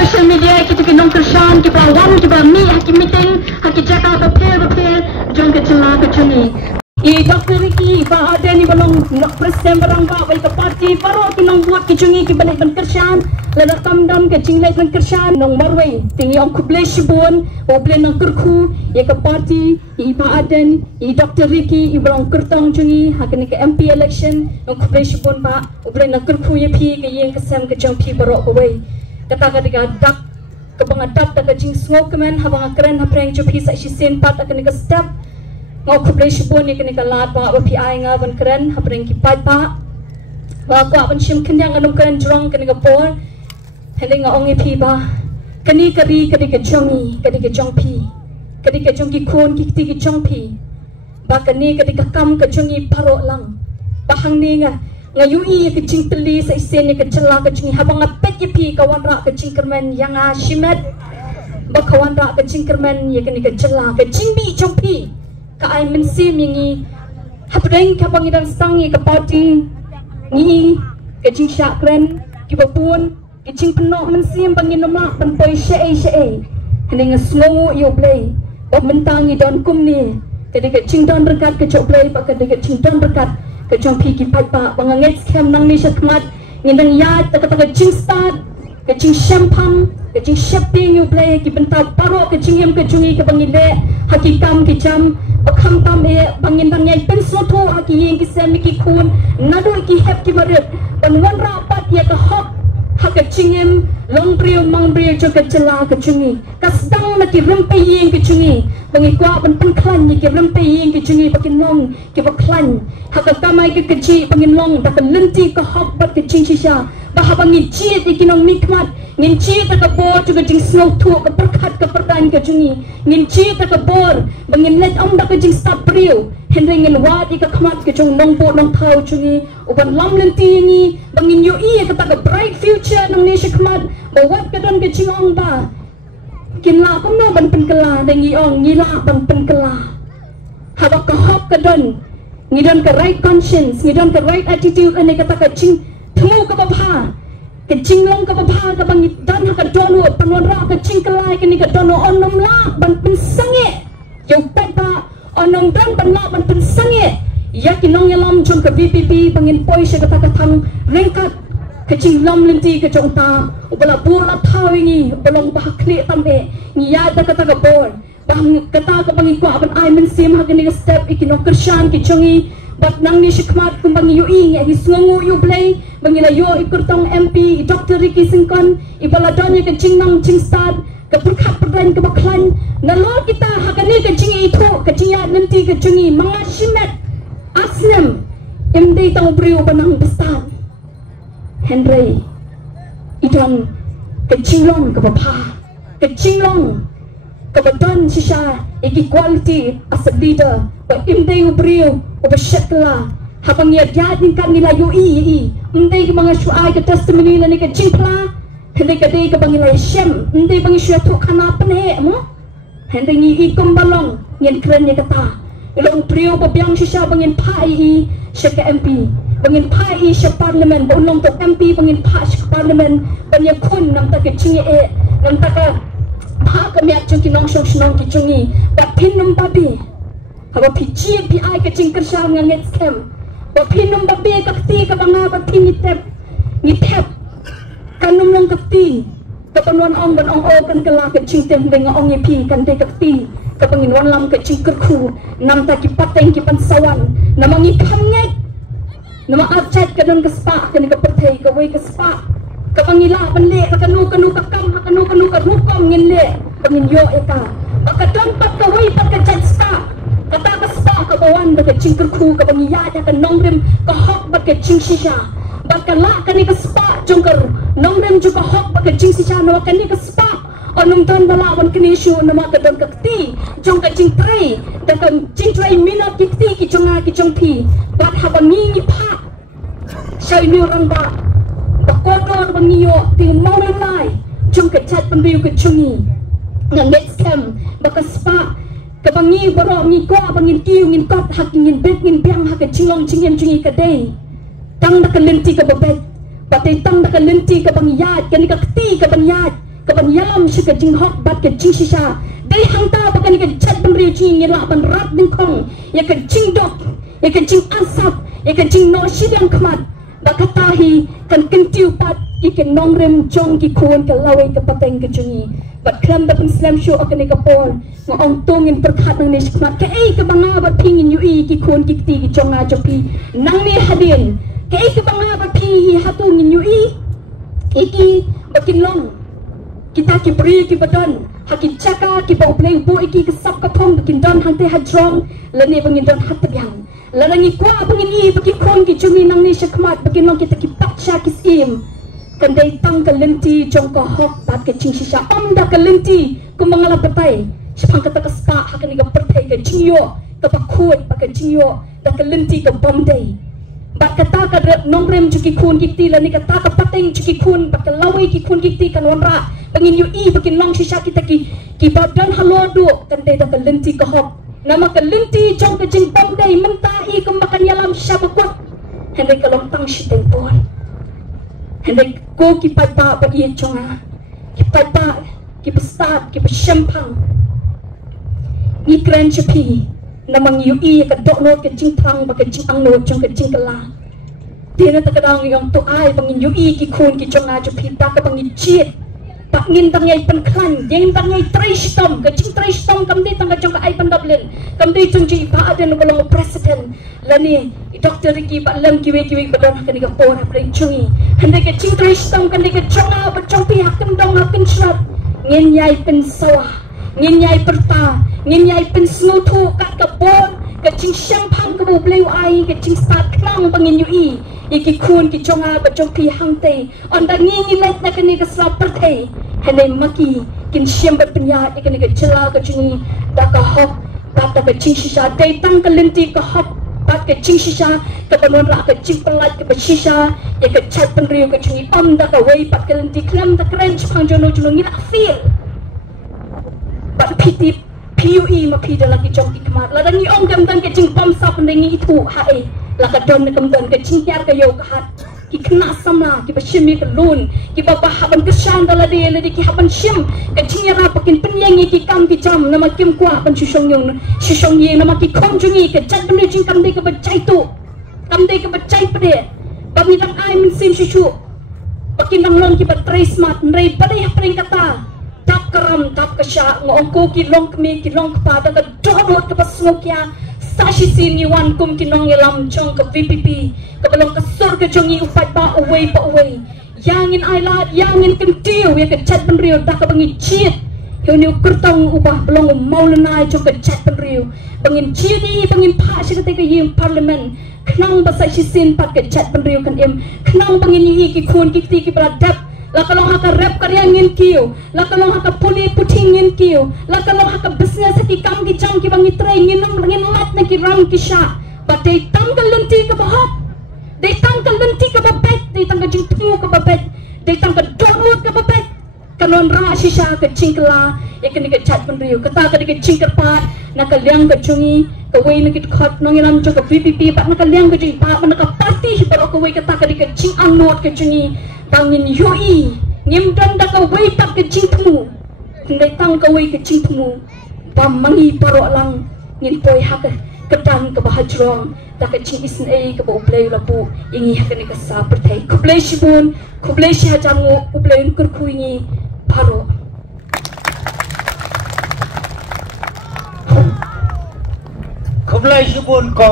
social media kita ke nong kersan kita wan kita mi haki meeting haki cakap bepel jom ke celah ke cuni I Dr. Ricky ba ada ni balong presiden barang ba baik ke parti baru ki nong buat ki cungi ki balik ban kersan la tam dam ke cinglai ban kersan nong marwai tingi ong kublai shibun o blai nong kerku ya ke parti I ba aden I Dr. Ricky I balong kertong cungi hakini ke MP election nong kublai shibun ba o blai nong kerku ya pi ke yang ke sem ke jong pi baru ko wai kata kata dak ke bangadap tak ke jing smoke man habang keren hapreng jo pi sa si sen pat akini ke step ngau kublai shibun ni kini kalat ba ba pi ai nga ban keren hapreng ki pai pa wa ko ban shim kenyang anum keren jrong kini ka pol hene nga ong pi ba kani kari kani ke jongi kani ke jong pi kani ke jong ki khon ki ti ki jong pi ba kani kani ka kam ke jongi paro lang ba hang ni nga yui ke jing teli sa isen ni ke cela ke jongi habang apet ye pi kawan ra ke jing kermen yang a shimet ba kawan ra ke jing kermen ye kani ke cela ke jing bi jong pi ka ai men sim ngi hapreng ka pangidang sang ke party ngi ke jing sha kren ki bapun ke jing penok men sim pangin nomla pan poi she hene nga snongu yo play o mentangi don kum ni jadi ke jing don rekat ke chok play pa ke de jing don rekat ke jong pi ki pai pa banganget scam nang ni shakmat ngindang ya ta ka jing start ke jing shampam ke jing shopping yo play ki bentau paro ke jing yam ke jungi ke bangile hakikam ki jam kham tam e bangin bangai pen soto haki yeng ki sem ki khun nadu ki hep ki barit ban wan ra pat ye ka hop haka chingem long brio mang brio cho ka chala ka chungi kasdang na ki rempe yeng ki chungi bangi kwa ban pen klan ni ki rempe yeng ki chungi bakin long ki ba klan haka tamai ki kechi bangin long ba ka lenti ka hop bat ki ching shisha ba ha bangi chi ti ki nong nikmat ngin chi ta ka bo cho ka jing snow tu ka perkhat ka perdan ka chungi ngin chi ta ka bor bangin let om da ka jing stap brio henry ngin wa ti ka khmat ka chung nong bo nong thau chungi uban lam lenti ni bangin yo I ka ta ka bright future nong ni shikmat ba wat ka don ka ching ong ba kin la kom no ban pen kala dangi ong ngi la ban pen kala ha ba ka hop ka don ngi don ka right conscience ngi don ka right attitude ane ka ta ka ching thu ka ba pha ke ching long ka ba pha ka bang dan ha ka don wo panwan ra ka ching kalai ka ni ka don on nom la ban pen sange yo pa pa onom dan ban la ban pen sange ya ki nong yalam chung ka VPP bangin poi sha ka ta ka thang rengkat ke ching lam lenti ke chong ta ubala bola thawingi bolong ba kle tambe ni ya ta ka bol bang kata ka bangi kwa ban ai men sim ha ni step ikino kershan ki chongi bat nang ni shikmat kum bangi yu ing hi sngongu yu play bangi la yo ikurtong MP Dr. Ricky Singkon ibala donya ke ching nang ching start ke perkhat perdan ke baklan na lo kita ha ni ke ching itu ke ching ya nanti ke chungi mga shimet asnem imdei tang brio banang besar Henry idong kecilong ke bapa kecilong ke badan sisa iki quality as a leader ba imdei ubrio ubashakla habang ya dadin kan nila ui imdei ke mga shuai ke testimony la ni ke chimpla Henry ke dei ke bangila shem imdei bangi shu tu kana penhe mo Henry ni ikom balong ngin kren ni kata ilong brio ba biang sisa bangin pai shaka MP bangin pai sha parliament bonong to MP bangin pa sha parliament banya kun nam ta ke chingi nam ta ka pa ka me chung ki nong shong shnong ki chungi ba pin num babi ha ba pi chi pi ai ka ching kersha nga nget scam ba pin num babi ka ti ka banga ba pin ni tep kan num long ka ti ka panwan ong ban ong o kan kala ka ching tem deng ong pi kan te ka ti ka bangin wan lam ka ching kerku nam ta ki pateng ki pan sawan namangi khamnget nama achat ka don ka spa ka ni ka perthei ka wei ka spa ka pangila banle ka kanu ka kam ka kanu ka rukom ngin le pangin yo eka ka don pat ka wei pat ka chat spa kata ka spa ka bawan ka chingker khu ka bangiya ka nongrim ka hok bat ka ching shisha bat ka la ka ni ka spa jongker nongrim ju ka hok bat ka ching shisha nama ka ni ka spa onum don bala wan kini shu nama ka don ka ti jong ka ching trei da ka ching trei minot ki ti ki jonga ki jong pi bat ha bangi ni pa Shai ni orang ba kotor bangiyo ting mau lai jong ka chat pembiu ke chungi nganget scam baka spa ka bangi baro ngi ko bangin kiu ngin kot hak ngin bet ngin biang hak chinglong chingem chungi ka dei tang da ka lenti ka babet patay tang da ka lenti ka bangyat ka ni ka ti ka bangyat kapan yalam syaka jing hok bat ke jing shisha dari hangta bakan ke chat penri jing yela ban rat ding kong ya ke jing dok ya ke jing asap ya ke jing no sidang kmat bakatahi kan kentiu pat ikan nongrem jong ki kuan ke lawai ke pateng ke jungi bat klam da Islam show akan ke pol ngong tongin perkhat nang ni kmat ke ke banga bat pingin ui ki kuan ki ti ki jonga jopi nang ni hadin ke banga bat pi hatungin ui iki bakin long kita ki beri ki badan haki caka ki bau play bo iki ke sap kapong bakin don hante hadrong lani bangin don hatabyang larangi kwa bangin i bakin kon ki jungi nang ni shakmat bakin long kita ki pakcha ki sim kandai tang ka lenti jong ka hok pat ke ching shisha da ka lenti ku mangala patai shpang ka ta spa hakani ka pertai ka jingyo ka pakut pa ka jingyo da ka lenti ka bomdai bat kata ka nongrem juki kun gikti lani kata ka pateng juki kun bat ka lawai ki kun gikti kan wanra bangin yu i bakin long shisha kita ki badan halodu kandai da ka lenti ka hok nama ka lenti jong ka jing bomdai menta i ka makan yalam shabakut hendai ka long tang shiteng pon hendai ko ki papa ba ie chonga ki papa ki start ki shampang ni kran chapi namang yu i ka dok no ke jing thang ba ke jing ang no chong ke jing kala tena ta kadang yong to ai bangin yu i ki khun ki chonga chapi ta ka bangin chit pak ngin tang yai pan khan yeng tang yai tristom ke jing tristom kam de tang ka chong ka ai pan dablin kam de chung ji ba aden ko long president lani doktor ki ba lam ki we badan ka ni ka pora pre chungi hande ke jing tristom kan de ke chonga ba chong pi hakam dong hakam shrat ngin yai pen sawah ngin yai perta ngin yai pen snutu kat ka bon ke jing shampang ka bu bleu ai ke jing start klang bangin yu i iki kun ki chonga ba chong pi hangte on da ngi let na ka ni ka slap pertai hande maki kin shem ba penya ikani ka chela ka chungi da ka hok ba ta ka jing shisha dai tang ka lenti ka hok bat ke jing shisha ka banon ra ka jing pelat ka shisha ya ka chat penriu ka chungi da ka wei pat ka lenti klam da crunch phang jono jono ngi na feel bat piti PUE ma pi da lagi chong ki kmat la dangi gam dan ke jing pom sa pendengi itu hae la ka don kam don ke jing yar ka yo ka hat ki kena sama ki ba shimi ka lun ki ba haban ke sham da la de ki haban shim ke jing yara pakin penyangi ki kam ki jam nama kim kwa pan shishong ye nama ki khom jungi ke chat bne jing kam de ka ba chai tu kam de ka ba chai pde ba mi dang ai min sim shishu pakin dang lon ki ba trace mat nrei pade hapring kata tap karam tap kasha ngong ko ki long kmi ki long pa da ka dodot ka pasngokya sashi sini wan kum ki nong yelam chong ka VPP ka balong ka sur ka jongi upat ba away yangin ailat yangin kentiu ya ka chat penriu da ka bangi chit hiu kurtong ubah balong maulenai chong ka chat penriu bangin chini bangin pa shi ka te ka yim parliament knong ba sashi sin pat ka chat penriu kan em knong bangin yi ki khun ki ti ki bradap la kalong haka rap karya ngin kiyo la kalong haka puli puting ngin kiyo la kalong haka business ki kam ki cham ki bangi tray ngin lat na ki ram ki sha but they tanggal lenti ka bahap they tanggal lenti ka babet they tanggal jing tu ka babet they tanggal download ka babet kanon ra shisha ka chingkla ekni ka chat penriu kata ka ke chingkerpat na ka liang ka chungi ka wei na ki khat nong ilam cho ka VPP ba na ka liang ka jing pa na ka party ba ka wei kata ka ke ching ang not ka chungi bangin yoi ngim dan da ka wei pat ke jing tumu ndai tang ka wei ke jing tumu ba mangi paro lang ngin poi hak kedan ka bahajrong da ka jing isn ei ka bo play la bu ingi hak ni ka sa pertai ku play shibun ku play sha jangu ku play kur ku ingi paro ku play shibun ko